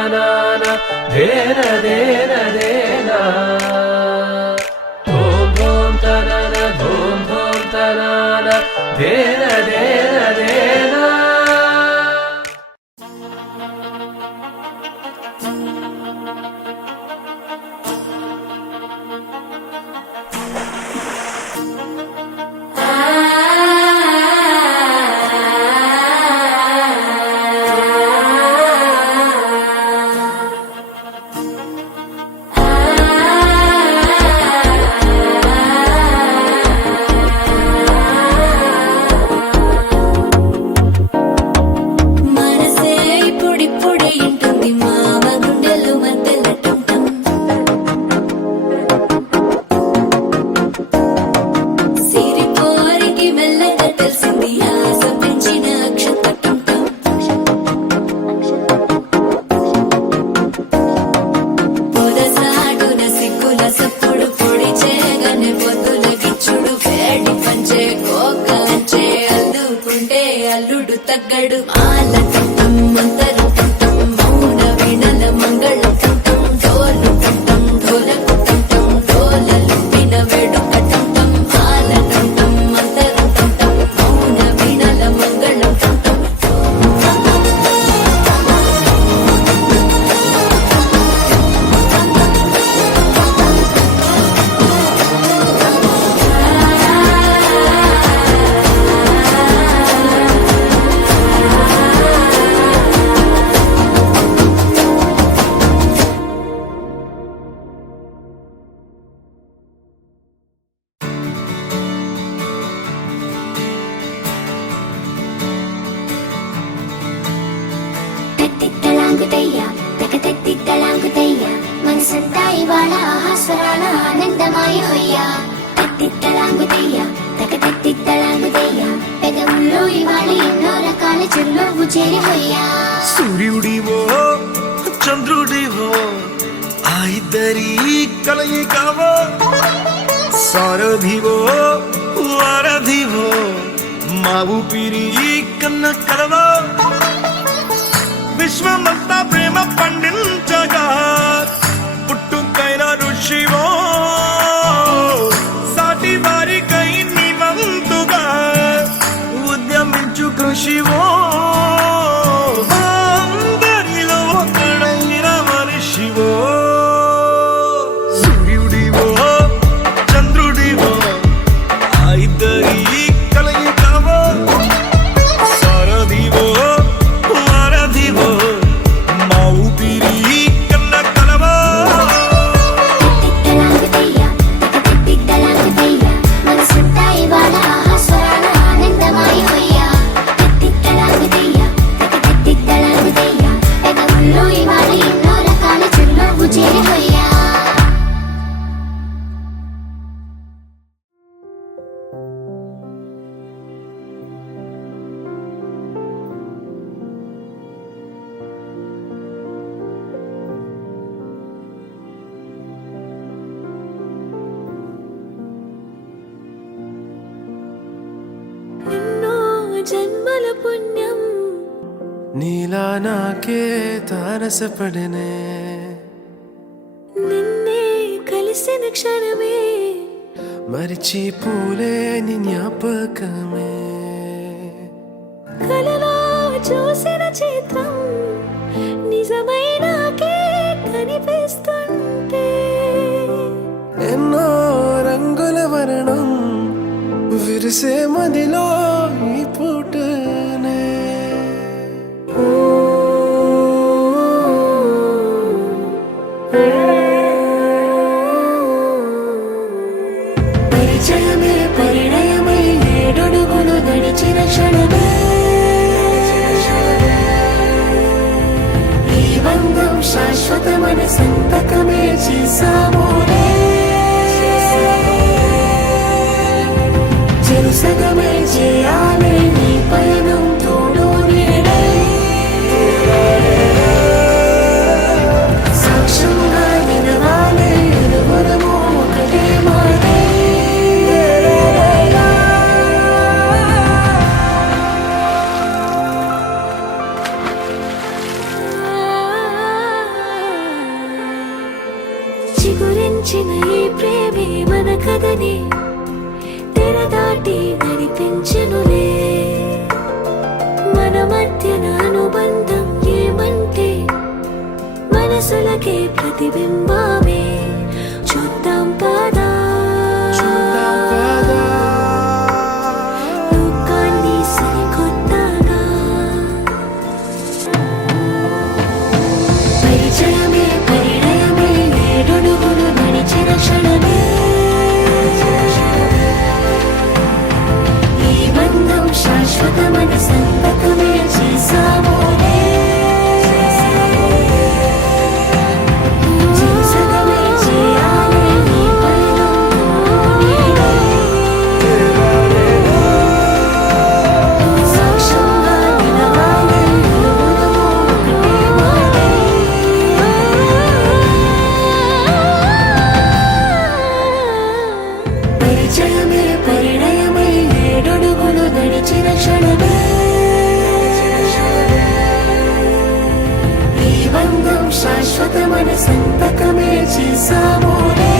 tanana dena dena dena dhum dhum tanana dhum dhum tanana dena dena dena అల్లుడు తగ్గడు మాల కంఠం మంతరు కంఠం మౌన వీణల మంగళ కంఠం డోలు కంఠం ఢోలకు కంఠం డోలలు విన వేడుక కంఠం మాల కంఠం మంతరు కంఠం మౌన వీణల మంగళ కంఠం మనసంతా ఇవాళ ఆహాస్వరాల ఆనందమాయోయ్యా తత్తిత్తలాంగుతయ్యా తకతత్తిత్తలాంగుతయ్యా పెదవుల్లో ఇవాళ ఎన్నో రకాల చిరునవ్వు చేరిపోయ్యా సూర్యుడివో చంద్రుడివో ఆ ఇద్దరి కలయికవో సారథివో వారధివో మా ఊపిరి కన్న కలవో విశ్వమంతా ప్రేమ పండించగా పుట్టుకైన ఋషివో సాటి వారికై నివంతుగా ఉద్యమించు కృషివో అందరిలో ఒకడైన మనిషివో సూర్యుడివో చంద్రుడివో ఆ ఇద్దరి కలయికవో సారథివో మా ఊపిరి కన్న కలవా తత్తిత్తలాంగుతయ్యా తకతత్తిత్తలాంగుతయ్యా మనసంతా ఇవాళ ఆహాస్వరాల ఆనందమాయోయ్యా తత్తిత్తలాంగుతయ్యా తకతత్తిత్తలాంగుతయ్యా పెదవుల్లో ఇవాళ ఎన్నో రకాల చిరునవ్వు చేరిపోయ్యా ఎన్నో జన్మల పుణ్యం నీలా నాకే తారసపడనే నిన్నే కలిసిన క్షణమే మరిచిపోలేని జ్ఞాపకమే కలలో చూసిన చిత్రం నిజమైనాకే కనిపిస్తుంటే ఎన్నో రంగుల వర్ణం విరిసే మదిలో ఈ పూటనే పరిచయమే పరిణయమై ఏడడుగులు నడిచిన క్షణమే ఈ బంధం శాశ్వతమైన సంతకమే చేసామోనే చెరుసగమే చేయాలి నీ పయనం తోడు నీడై సాక్ష్యంగా నిలవాలి ఇరువురము ఒకటే మాటే చిగురించిన ఈ ప్రేమే మన కథని తెర దాటి నడిపించెనులే మన మధ్యన అనుబంధం ఏమంటే మనసులకే ప్రతిబింబమే చూద్దాం పదా లోకాన్ని సరికొత్తగా పరిచయమే పరిణయమే ఏడడుగులు నడిచిన క్షణమే ఈ బంధం శాశ్వతమని సంతకమే చేసామోనే చేసగమే చేయాలి నీ పైన సాక్ష్యంగా నిలవాలి నిలువునము ఒకటే మాటే పరిచయమే పరిణయమై ఏడడుగులు నడిచిన క్షణమే ఈ బంధం శాశ్వతమని సంతకమే చేసామోనే